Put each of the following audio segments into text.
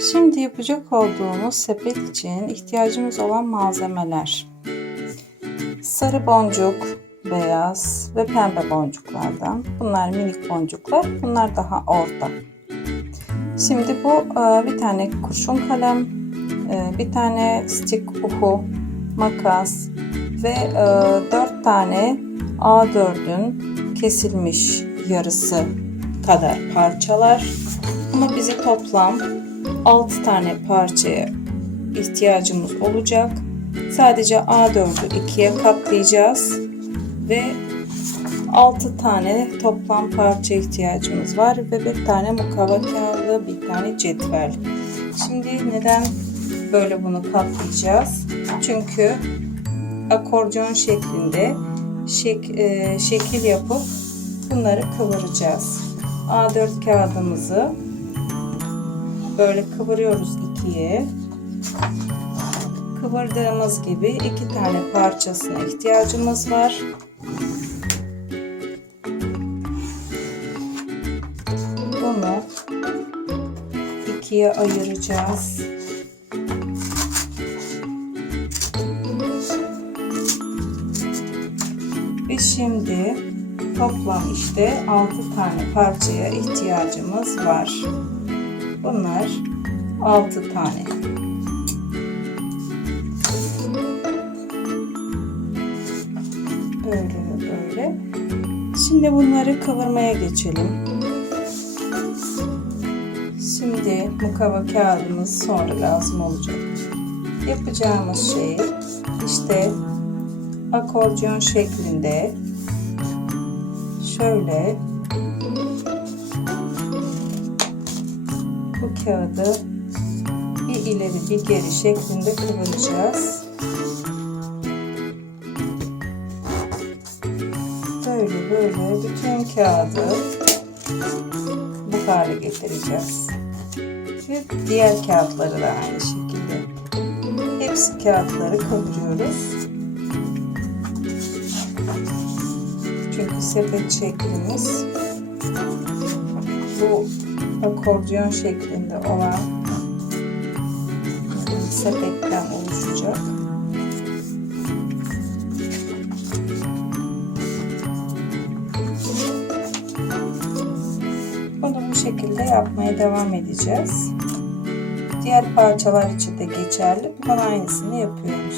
Şimdi yapacak olduğumuz sepet için ihtiyacımız olan malzemeler. Sarı boncuk, beyaz ve pembe boncuklardan. Bunlar minik boncuklar, bunlar daha orta. Şimdi bu e, bir tane kurşun kalem, e, bir tane stick uhu, makas ve e, dört tane A4'ün kesilmiş yarısı kadar parçalar. Ama bize toplam 6 tane parçaya ihtiyacımız olacak. Sadece A4'ü ikiye katlayacağız ve 6 tane toplam parça ihtiyacımız var ve bir tane mukavva kağıdı, bir tane cetvel. Şimdi neden böyle bunu katlayacağız? Çünkü akordeon şeklinde şek, e, şekil yapıp bunları kıvıracağız. A4 kağıdımızı böyle kıvırıyoruz ikiye. Kıvırdığımız gibi iki tane parçasına ihtiyacımız var. Bunu ikiye ayıracağız. Ve şimdi toplam işte 6 tane parçaya ihtiyacımız var. Bunlar 6 tane. Böyle böyle. Şimdi bunları kıvırmaya geçelim. Şimdi mukavva kağıdımız sonra lazım olacak. Yapacağımız şey işte akordeon şeklinde şöyle kağıdı bir ileri bir geri şeklinde kıvıracağız. Böyle böyle bütün kağıdı bu hale getireceğiz. Ve diğer kağıtları da aynı şekilde. Hepsi kağıtları kıvırıyoruz. Çünkü sepet şeklimiz bu akordeon şeklinde olan sepetten oluşacak. Bunu bu şekilde yapmaya devam edeceğiz. Diğer parçalar için de geçerli. Bunun aynısını yapıyoruz.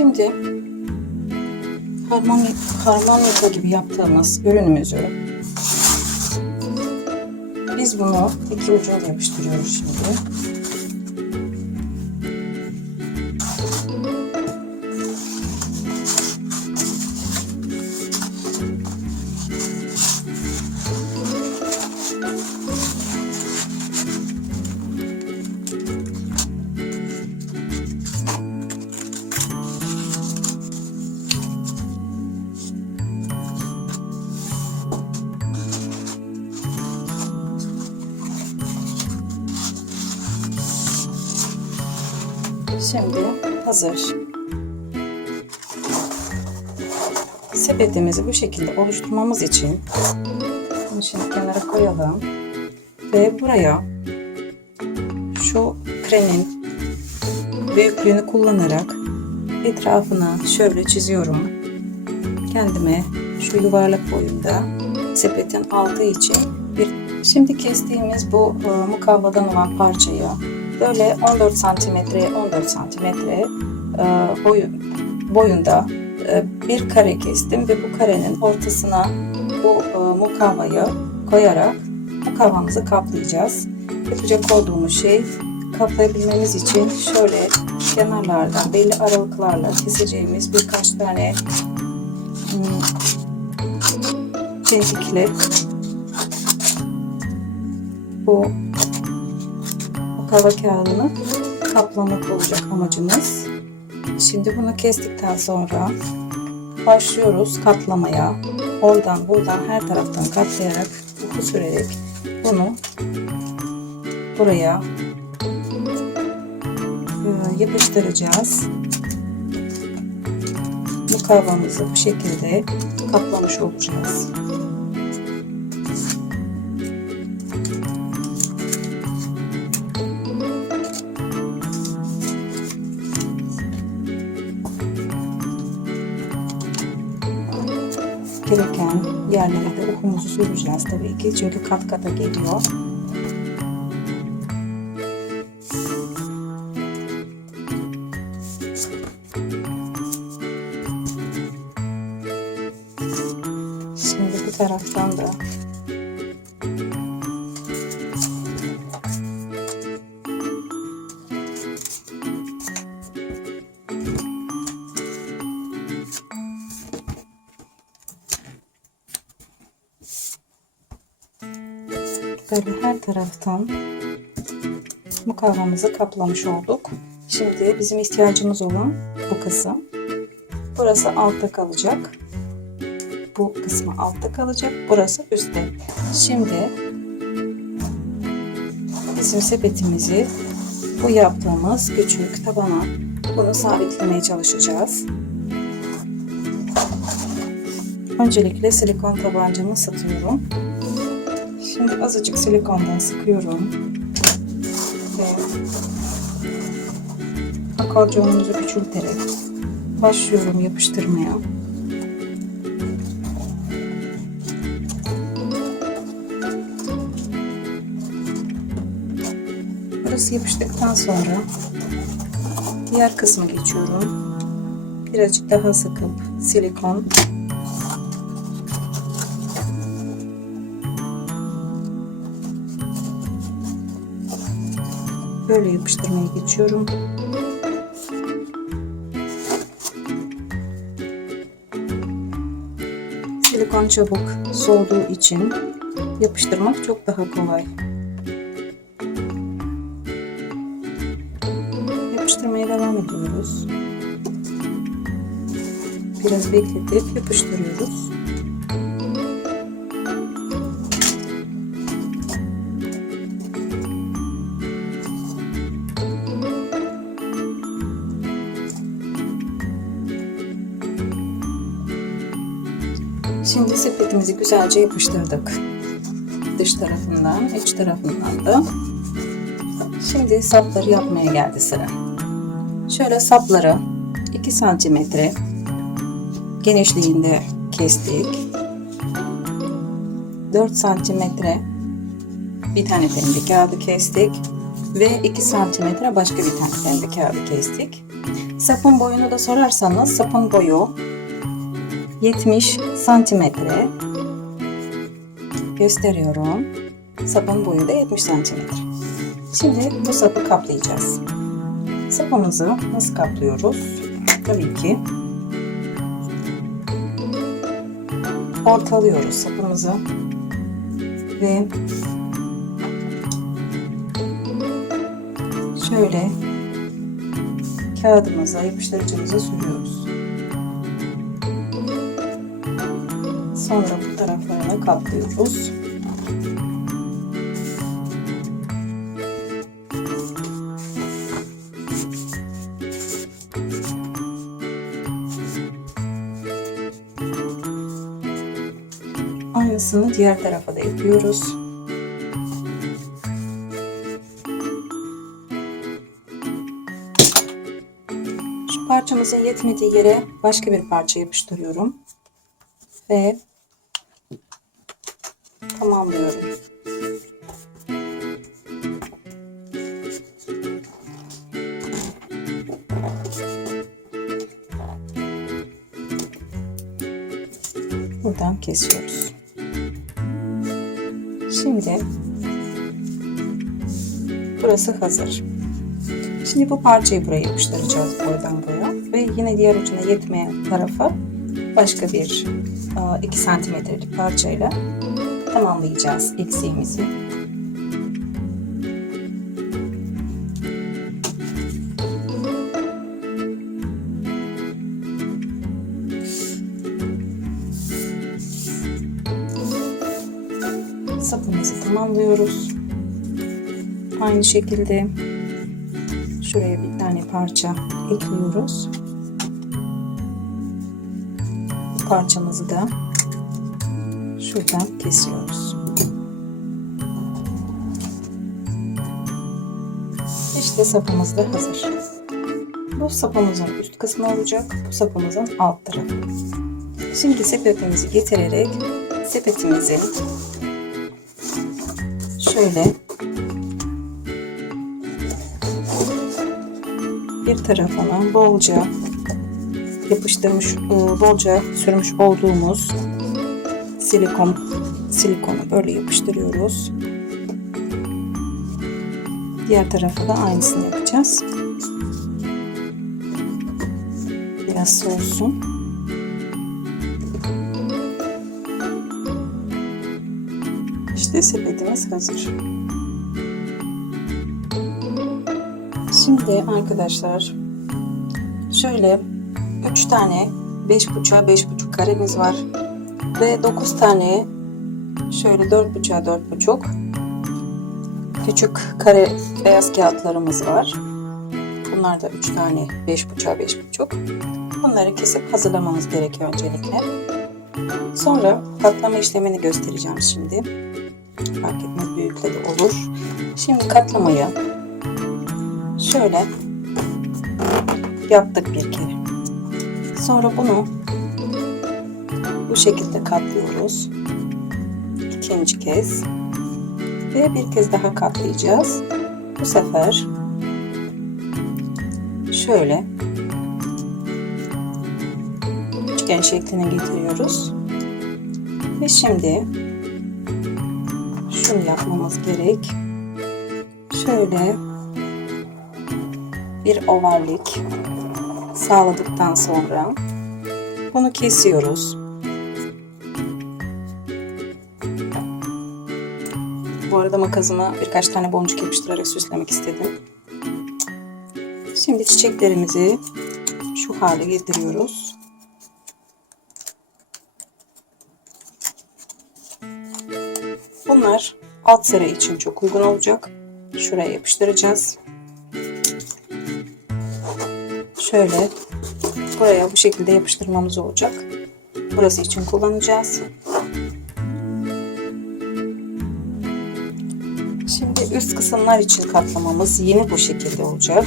Şimdi harmoni, harmonika gibi yaptığımız ürünümüzü biz bunu iki ucuna yapıştırıyoruz şimdi. Şimdi hazır. Sepetimizi bu şekilde oluşturmamız için bunu şimdi kenara koyalım ve buraya şu krenin büyüklüğünü kullanarak etrafına şöyle çiziyorum. Kendime şu yuvarlak boyunda sepetin altı için bir şimdi kestiğimiz bu e, mukavvadan olan parçayı böyle 14 santimetre 14 santimetre e, boyu, boyunda e, bir kare kestim ve bu karenin ortasına bu e, mukavvayı koyarak mukavamızı kaplayacağız. Yapacak olduğumuz şey kaplayabilmemiz için şöyle kenarlardan belli aralıklarla keseceğimiz birkaç tane hmm, çentikle bu mukava kağıdını kaplamak olacak amacımız. Şimdi bunu kestikten sonra başlıyoruz katlamaya. Oradan buradan her taraftan katlayarak uku sürerek bunu buraya e, yapıştıracağız. Mukavamızı bu şekilde kaplamış olacağız. Gereken yerlere de okumuzu süreceğiz tabii ki. Çünkü kat kata geliyor. Böyle her taraftan mukavvamızı kaplamış olduk. Şimdi bizim ihtiyacımız olan bu kısım. Burası altta kalacak. Bu kısmı altta kalacak. Burası üstte. Şimdi bizim sepetimizi bu yaptığımız küçük tabana bunu sabitlemeye çalışacağız. Öncelikle silikon tabancamı ısıtıyorum. Şimdi azıcık silikondan sıkıyorum. Ve akordeonumuzu küçülterek başlıyorum yapıştırmaya. Burası yapıştıktan sonra diğer kısmı geçiyorum. Birazcık daha sıkıp silikon böyle yapıştırmaya geçiyorum. Silikon çabuk soğuduğu için yapıştırmak çok daha kolay. Yapıştırmaya devam ediyoruz. Biraz bekletip yapıştırıyoruz. Güzelce yapıştırdık. Dış tarafından, iç tarafından da. Şimdi sapları yapmaya geldi sıra. Şöyle sapları 2 santimetre genişliğinde kestik. 4 santimetre bir tane pembe kağıdı kestik ve 2 santimetre başka bir tane pembe kağıdı kestik. Sapın boyunu da sorarsanız sapın boyu 70 santimetre gösteriyorum. Sapın boyu da 70 santimetre. Şimdi bu sapı kaplayacağız. Sapımızı nasıl kaplıyoruz? Tabii ki ortalıyoruz sapımızı ve şöyle kağıdımıza, yapıştırıcımıza sürüyoruz. Sonra bu taraflarına kaplıyoruz. Aynısını diğer tarafa da yapıyoruz. Şu parçamızın yetmediği yere başka bir parça yapıştırıyorum. Ve tamamlıyorum. Buradan kesiyoruz. Şimdi Burası hazır. Şimdi bu parçayı buraya yapıştıracağız boydan boya ve yine diğer ucuna yetmeyen tarafa başka bir 2 santimetrelik parçayla tamamlayacağız eksiğimizi. sapımızı tamamlıyoruz. Aynı şekilde şuraya bir tane parça ekliyoruz. Bu parçamızı da şuradan kesiyoruz. İşte sapımız da hazır. Bu sapımızın üst kısmı olacak. Bu sapımızın alt tarafı. Şimdi sepetimizi getirerek sepetimizin şöyle bir tarafına bolca yapıştırmış, e, bolca sürmüş olduğumuz silikon silikonu böyle yapıştırıyoruz. Diğer tarafa da aynısını yapacağız. Biraz soğusun. İşte sepetimiz hazır. Şimdi arkadaşlar şöyle 3 tane 5.5'a 5.5 karemiz var ve 9 tane şöyle 4.5'a 4.5 küçük kare beyaz kağıtlarımız var. Bunlar da 3 tane 5.5'a 5.5. Bunları kesip hazırlamamız gerekiyor öncelikle. Sonra katlama işlemini göstereceğim şimdi. Fark etmez büyükle de olur. Şimdi katlamayı şöyle yaptık bir kere. Sonra bunu bu şekilde katlıyoruz. İkinci kez ve bir kez daha katlayacağız. Bu sefer şöyle üçgen şekline getiriyoruz. Ve şimdi şunu yapmamız gerek. Şöyle bir ovallik sağladıktan sonra bunu kesiyoruz. Bu arada makasıma birkaç tane boncuk yapıştırarak süslemek istedim. Şimdi çiçeklerimizi şu hale getiriyoruz. Bunlar alt sıra için çok uygun olacak. Şuraya yapıştıracağız. Şöyle buraya bu şekilde yapıştırmamız olacak. Burası için kullanacağız. Üst kısımlar için katlamamız yine bu şekilde olacak.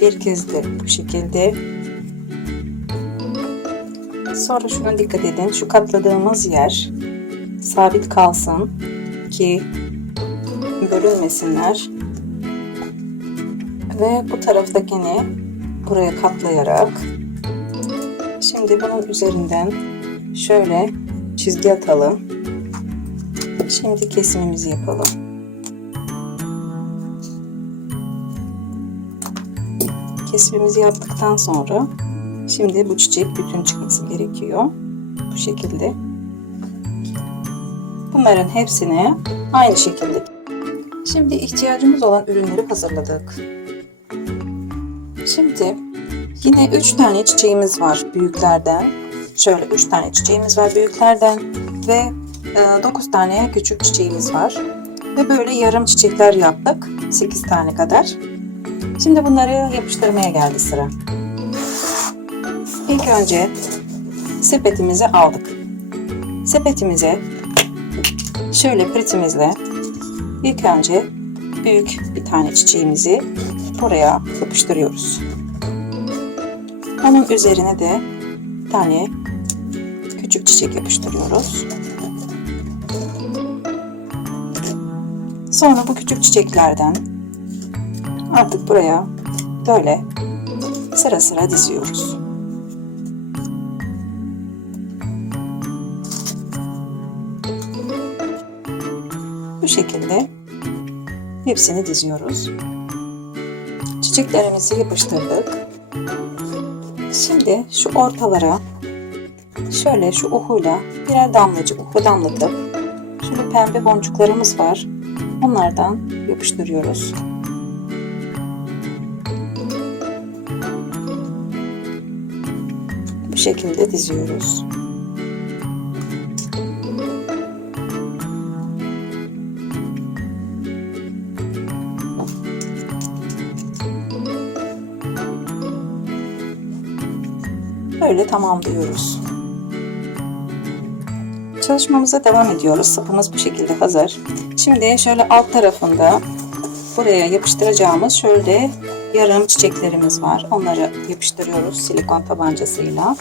Bir kez de bu şekilde Sonra şuna dikkat edin. Şu katladığımız yer sabit kalsın ki bölünmesinler. Ve bu taraftakini buraya katlayarak şimdi bunun üzerinden şöyle çizgi atalım. Şimdi kesimimizi yapalım. Kesimimizi yaptıktan sonra Şimdi bu çiçek bütün çıkması gerekiyor. Bu şekilde. Bunların hepsini aynı şekilde. Şimdi ihtiyacımız olan ürünleri hazırladık. Şimdi yine 3 tane çiçeğimiz var büyüklerden. Şöyle 3 tane çiçeğimiz var büyüklerden ve 9 tane küçük çiçeğimiz var. Ve böyle yarım çiçekler yaptık. 8 tane kadar. Şimdi bunları yapıştırmaya geldi sıra. İlk önce sepetimizi aldık. Sepetimize şöyle pritimizle ilk önce büyük bir tane çiçeğimizi buraya yapıştırıyoruz. Onun üzerine de tane çiçek yapıştırıyoruz. Sonra bu küçük çiçeklerden artık buraya böyle sıra sıra diziyoruz. Bu şekilde hepsini diziyoruz. Çiçeklerimizi yapıştırdık. Şimdi şu ortalara şöyle şu uhuyla birer damlacık uhu damlatıp şöyle pembe boncuklarımız var. Onlardan yapıştırıyoruz. Bu şekilde diziyoruz. Böyle tamamlıyoruz. Çalışmamıza devam ediyoruz. Sapımız bu şekilde hazır. Şimdi şöyle alt tarafında buraya yapıştıracağımız şöyle yarım çiçeklerimiz var. Onları yapıştırıyoruz silikon tabancasıyla.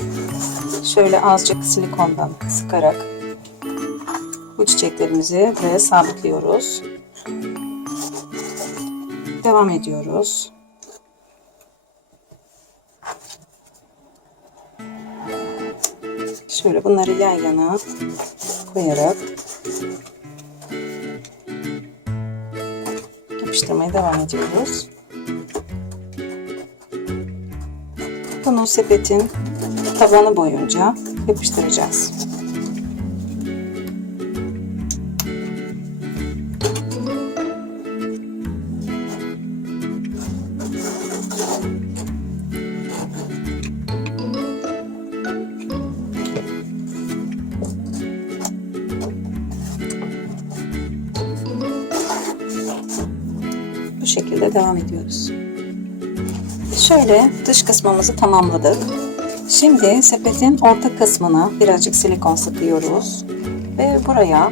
Şöyle azıcık silikondan sıkarak bu çiçeklerimizi buraya sabitliyoruz. Devam ediyoruz. Şöyle bunları yan yana koyarak yapıştırmaya devam ediyoruz. Bunu sepetin tabanı boyunca yapıştıracağız. Devam ediyoruz. Şöyle dış kısmımızı tamamladık. Şimdi sepetin orta kısmına birazcık silikon sıkıyoruz. Ve buraya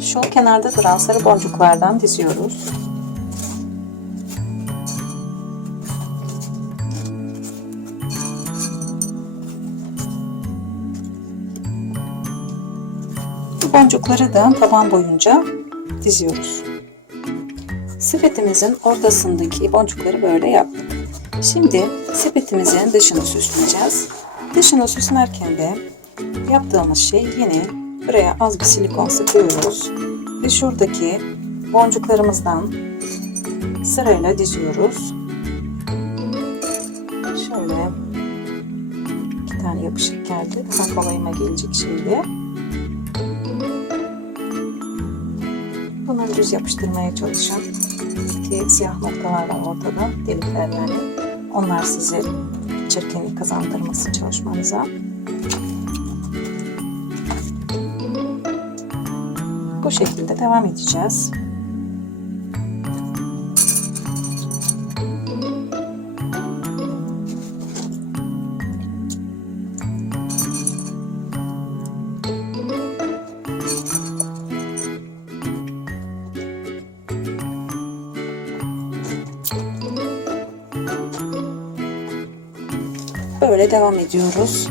şu kenarda duran sarı boncuklardan diziyoruz. Boncukları da taban boyunca diziyoruz. Sepetimizin ortasındaki boncukları böyle yaptık. Şimdi sepetimizin dışını süsleyeceğiz. Dışını süslerken de yaptığımız şey yine buraya az bir silikon sıkıyoruz. Ve şuradaki boncuklarımızdan sırayla diziyoruz. Şöyle iki tane yapışık geldi. Daha kolayıma gelecek şimdi. Bunu düz yapıştırmaya çalışın ki siyah noktalar ortada, delikler yani. Onlar sizi çirkinlik kazandırmasın çalışmanıza. Bu şekilde devam edeceğiz. Böyle devam ediyoruz.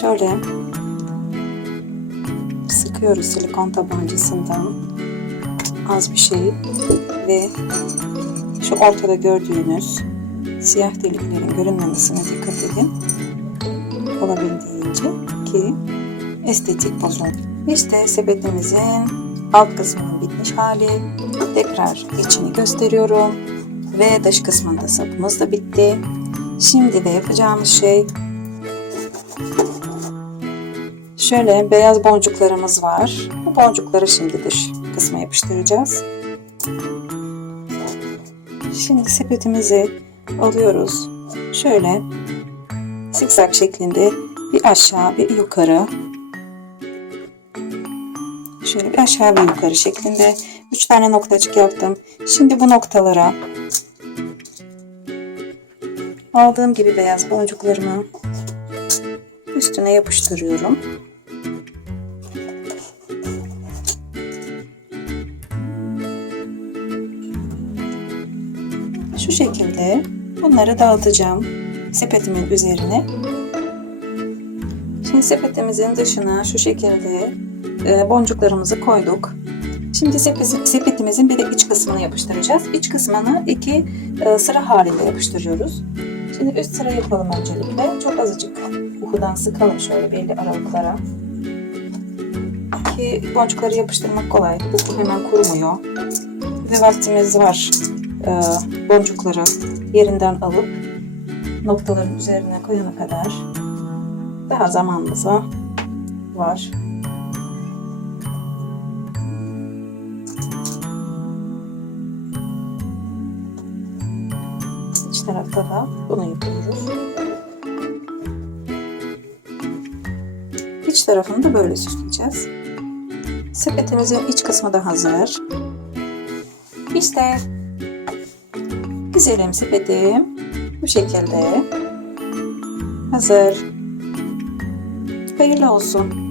Şöyle sıkıyoruz silikon tabancasından az bir şey ve şu ortada gördüğünüz siyah deliklerin görünmemesine dikkat edin. Olabildiğince ki estetik bozulur. İşte sepetimizin alt kısmının bitmiş hali. Tekrar içini gösteriyorum ve dış kısmında sapımız da bitti. Şimdi de yapacağımız şey şöyle beyaz boncuklarımız var. Bu boncukları şimdi dış kısma yapıştıracağız. Şimdi sepetimizi alıyoruz. Şöyle zikzak şeklinde bir aşağı bir yukarı şöyle bir aşağı bir yukarı şeklinde 3 tane noktacık yaptım. Şimdi bu noktalara aldığım gibi beyaz boncuklarımı üstüne yapıştırıyorum. Şu şekilde bunları dağıtacağım sepetimin üzerine. Şimdi sepetimizin dışına şu şekilde e, boncuklarımızı koyduk. Şimdi sepetimizin bir de iç kısmını yapıştıracağız. İç kısmını iki e, sıra halinde yapıştırıyoruz. Şimdi üst sıra yapalım öncelikle. Çok azıcık uhudan sıkalım şöyle belli aralıklara. ki boncukları yapıştırmak kolay. Bu hemen kurumuyor. Ve vaktimiz var. Ee, boncukları yerinden alıp noktaların üzerine koyana kadar daha zamanımız var. Tarafta bunu yapıyoruz. İç tarafını da böyle süsleyeceğiz. Sepetimizin iç kısmı da hazır. İşte güzelim sepetim bu şekilde hazır. Hayırlı olsun.